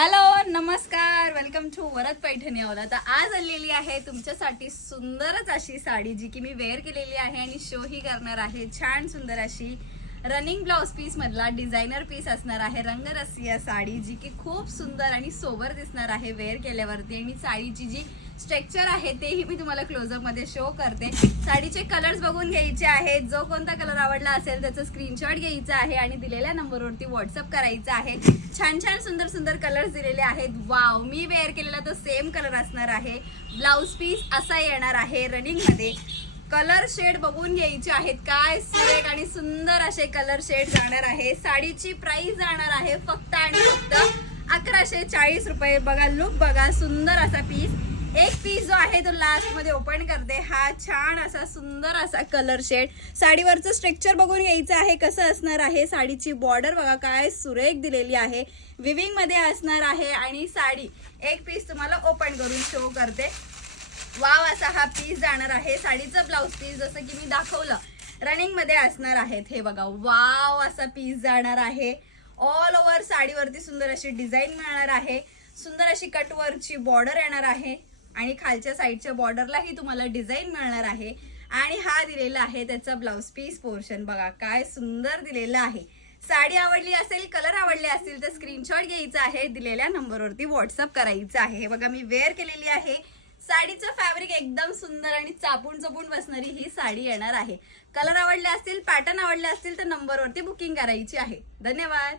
Hello नमस्कार, welcome to Varad Paithani औला। तर आज आलेली आहे तुमच्यासाठी सुंदरच अशी साडी जी की मी वेअर केलेली आहे आणि शो ही करणार आहे। छान सुंदर अशी रनिंग ब्लाउज पीस मधला डिझायनर पीस असणार आहे। रंगरसिया साडी जी की खूप सुंदर आणि सोबर दिसणार आहे वेअर केल्यावरती। आणि साडीची जी स्ट्रक्चर आहे तेही मी तुम्हाला क्लोजअप मध्ये शो करते। साडीचे कलर्स बघून घ्यायचे आहेत। जो कोणता कलर आवडला असेल त्याचा स्क्रीनशॉट घ्यायचा आहे आणि दिलेल्या नंबरवरती व्हॉट्सअप करायचा आहे। छान छान सुंदर सुंदर कलर्स दिलेले आहेत। वाव, मी वेअर केलेला तो सेम कलर असणार आहे। ब्लाउज पीस असा येणार आहे रनिंग मध्ये। कलर शेड बघून घ्यायचे आहेत। काय सुरेख आणि सुंदर असे कलर शेड जाणार आहे। साडीची प्राइस जाणार आहे फक्त आणि फक्त 1140 रुपये। बघा लुक बघा, सुंदर असा पीस। एक पीस जो आहे तो लास्ट मध्ये ओपन करते। हा छान असा सुंदर असा कलर शेड। साडीवरचं स्ट्रक्चर बघून घ्यायचं आहे कसं असणार आहे। साडीची बॉर्डर बघा काय सुरेख दिलेली आहे, विविंग मध्ये असणार आहे। आणि साडी एक पीस तुम्हाला ओपन करून शो करते। वाव, असा हा पीस जाणार आहे। साडीचं ब्लाउज पीस जसं की मी दाखवलं रनिंग मध्ये असणार आहेत। हे बघा, वाव असा पीस जाणार आहे। ऑल ओव्हर साडीवरती सुंदर अशी डिझाईन मिळणार आहे। सुंदर अशी कटवरची बॉर्डर येणार आहे आणि खालच्या साईडच्या बॉर्डरलाही तुम्हाला डिझाईन मिळणार आहे। आणि हा दिलेला आहे त्याचा ब्लाउज पीस पोर्शन। बघा काय सुंदर दिलेलं आहे। साडी आवडली असेल, कलर आवडले असतील तर स्क्रीनशॉट घ्यायचा आहे, दिलेल्या नंबरवरती व्हॉट्सअप करायचं आहे। हे बघा मी वेअर केलेली आहे। साडीचं फॅब्रिक एकदम सुंदर आणि चापून चपून बसणारी ही साडी येणार आहे। कलर आवडले असतील, पॅटर्न आवडले असतील तर नंबरवरती बुकिंग करायची आहे। धन्यवाद।